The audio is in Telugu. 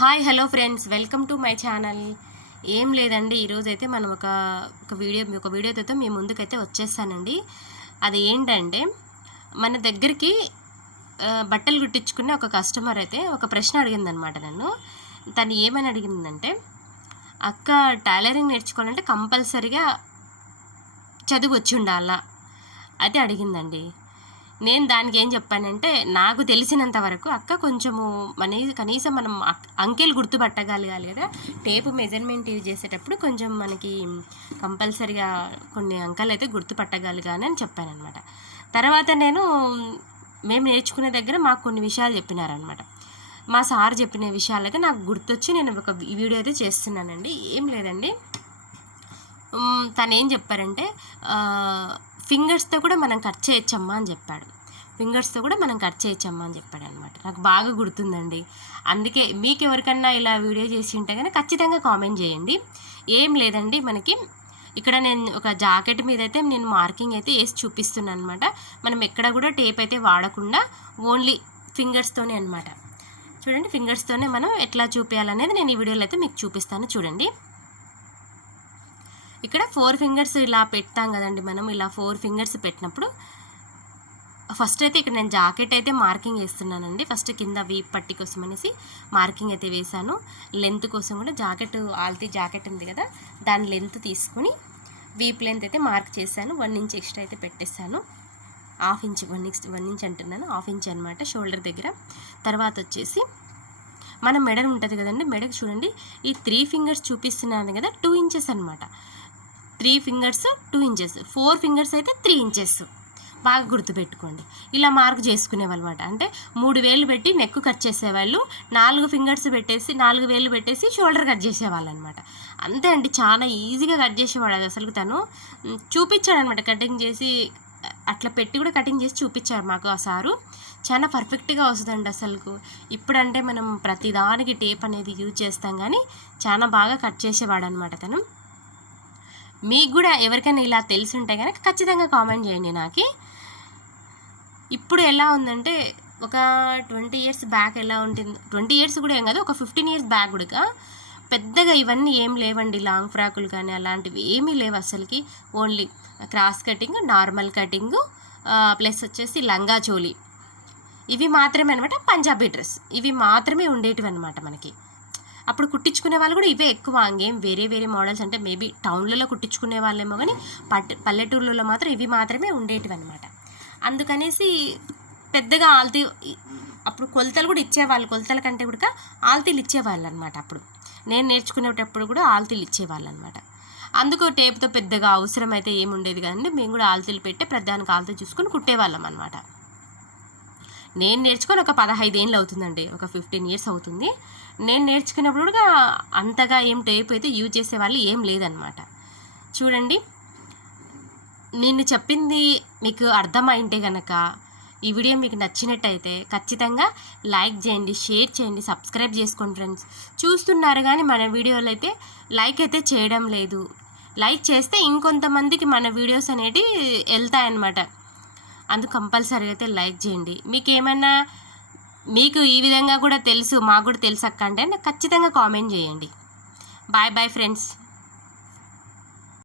Hi hello friends, welcome to my channel. ఏం లేదండి, ఈరోజైతే మనం ఒక వీడియోతో మీ ముందుకైతే వచ్చేసానండి. అది ఏంటంటే, మన దగ్గరికి బట్టలు కుట్టించుకునే ఒక కస్టమర్ అయితే ఒక ప్రశ్న అడిగిందనమాట నన్ను. తను ఏమని అడిగిందంటే, అక్క టైలరింగ్ నేర్చుకోవాలంటే కంపల్సరీగా చదువు వచ్చి ఉండాలా అయితే అడిగిందండి. నేను దానికి ఏం చెప్పానంటే, నాకు తెలిసినంత వరకు అక్క కొంచెము కనీసం మనం అంకెలు గుర్తుపట్టగలగాలి కదా, టేపు మెజర్మెంట్ యూజ్ చేసేటప్పుడు కొంచెం మనకి కంపల్సరిగా కొన్ని అంకెలు అయితే గుర్తుపట్టగలగాలి అని చెప్పానమాట. తర్వాత మేము నేర్చుకునే దగ్గర మాకు కొన్ని విషయాలు చెప్పినారనమాట. మా సార్ చెప్పిన విషయాలు అయితే నాకు గుర్తొచ్చి నేను ఒక వీడియో అయితే చేస్తున్నానండి. ఏం లేదండి, తను ఏం చెప్పారంటే, ఫింగర్స్తో కూడా మనం కట్ చేయొచ్చమ్మా అని చెప్పాడు. అనమాట. నాకు బాగా గుర్తుందండి. అందుకే మీకు ఎవరికన్నా ఇలా వీడియో చేసి ఉంటే కానీ ఖచ్చితంగా కామెంట్ చేయండి. ఏం లేదండి, మనకి ఇక్కడ నేను ఒక జాకెట్ మీద అయితే నేను మార్కింగ్ అయితే వేసి చూపిస్తున్నాను అనమాట. మనం ఎక్కడ కూడా టేప్ అయితే వాడకుండా ఓన్లీ ఫింగర్స్తోనే అనమాట. చూడండి, ఫింగర్స్తోనే మనం ఎట్లా చూపించాలనేది నేను ఈ వీడియోలో అయితే మీకు చూపిస్తాను. చూడండి, ఇక్కడ 4 ఫింగర్స్ ఇలా పెడతాం కదండి. మనం ఇలా 4 ఫింగర్స్ పెట్టినప్పుడు ఫస్ట్ అయితే ఇక్కడ నేను జాకెట్ అయితే మార్కింగ్ వేస్తున్నానండి. ఫస్ట్ కింద వీప్ పట్టి కోసం అనేసి మార్కింగ్ అయితే వేశాను. లెంత్ కోసం కూడా ఆల్తీ జాకెట్ ఉంది కదా, దాని లెంత్ తీసుకుని వీప్ లెంత్ అయితే మార్క్ చేశాను. 1 ఇంచ్ ఎక్స్ట్రా అయితే పెట్టేశాను. 1 ఇంచ్ అంటున్నాను, 1/2 ఇంచ్ అనమాట షోల్డర్ దగ్గర. తర్వాత వచ్చేసి మన మెడ ఉంటుంది కదండి, మెడకు చూడండి ఈ 3 ఫింగర్స్ చూపిస్తున్నాను కదా, 2 ఇంచెస్ అనమాట. 3 ఫింగర్స్ 2 ఇంచెస్, 4 ఫింగర్స్ అయితే 3 ఇంచెస్. బాగా గుర్తుపెట్టుకోండి. ఇలా మార్క్ చేసుకునేవాళ్ళు అనమాట. అంటే 3 వేలు పెట్టి నెక్ కట్ చేసేవాళ్ళు, 4 ఫింగర్స్ పెట్టేసి 4 వేలు పెట్టేసి షోల్డర్ కట్ చేసేవాళ్ళు అనమాట. అంతే అండి, చాలా ఈజీగా కట్ చేసేవాడు. అది అసలు తను చూపించాడు అనమాట, కటింగ్ చేసి అట్లా పెట్టి కూడా కటింగ్ చేసి చూపించారు మాకు ఆ సారు. చాలా పర్ఫెక్ట్గా వస్తుందండి అసలుకు. ఇప్పుడంటే మనం ప్రతిదానికి టేప్ అనేది యూజ్ చేస్తాం, కానీ చాలా బాగా కట్ చేసేవాడు అనమాట తను. మీకు కూడా ఎవరికైనా ఇలా తెలిసి ఉంటే కనుక ఖచ్చితంగా కామెంట్ చేయండి నాకు. ఇప్పుడు ఎలా ఉందంటే, ఒక 20 ఇయర్స్ బ్యాక్ ఎలా ఉంటుంది, 20 ఇయర్స్ కూడా ఏం కాదు, ఒక 15 ఇయర్స్ బ్యాక్ కూడా పెద్దగా ఇవన్నీ ఏం లేవండి. లాంగ్ ఫ్రాకులు కానీ అలాంటివి ఏమీ లేవు అసలుకి. Only cross cutting, normal cutting, plus వచ్చేసి లంగా చోలీ, ఇవి మాత్రమే అనమాట. పంజాబీ డ్రెస్, ఇవి మాత్రమే ఉండేటివి అనమాట మనకి. అప్పుడు కుట్టించుకునే వాళ్ళు కూడా ఇవే ఎక్కువ, ఇంకేం వేరే మోడల్స్ అంటే మేబీ టౌన్లలో కుట్టించుకునే వాళ్ళేమో, కానీ పల్లెటూర్లలో మాత్రం ఇవి మాత్రమే ఉండేటివి అనమాట. అందుకనేసి పెద్దగా ఆల్తీ అప్పుడు కొలతలు కూడా ఇచ్చేవాళ్ళు, కొలతల కంటే కూడా ఆల్తీలు ఇచ్చేవాళ్ళు అనమాట. అప్పుడు నేను నేర్చుకునేటప్పుడు కూడా ఆల్తీలు ఇచ్చేవాళ్ళు అనమాట. అందుకు టేప్తో పెద్దగా అవసరం అయితే ఏముండేది కదండి. మేము కూడా ఆల్తీలు పెట్టి ప్రధానికి ఆల్తీ చూసుకొని కుట్టేవాళ్ళం అనమాట. నేను నేర్చుకొని ఒక 15 ఏళ్ళు అవుతుందండి, ఒక 15 ఇయర్స్ అవుతుంది. నేను నేర్చుకున్నప్పుడు కూడా అంతగా ఏం టేప్ అయితే యూజ్ చేసేవాళ్ళు ఏం లేదనమాట. చూడండి, నేను చెప్పింది మీకు అర్థమైంటే కనుక, ఈ వీడియో మీకు నచ్చినట్టయితే ఖచ్చితంగా లైక్ చేయండి, షేర్ చేయండి, సబ్స్క్రైబ్ చేసుకోండి ఫ్రెండ్స్. చూస్తున్నారు కానీ మన వీడియోలు అయితే లైక్ అయితే చేయడం లేదు. లైక్ చేస్తే ఇంకొంతమందికి మన వీడియోస్ అనేవి వెళ్తాయన్నమాట. అందుకు కంపల్సరీగా అయితే లైక్ చేయండి. మీకు ఈ విధంగా కూడా తెలుసు, మాకు కూడా తెలుసు అక్క అంటే ఖచ్చితంగా కామెంట్ చేయండి. Bye friends.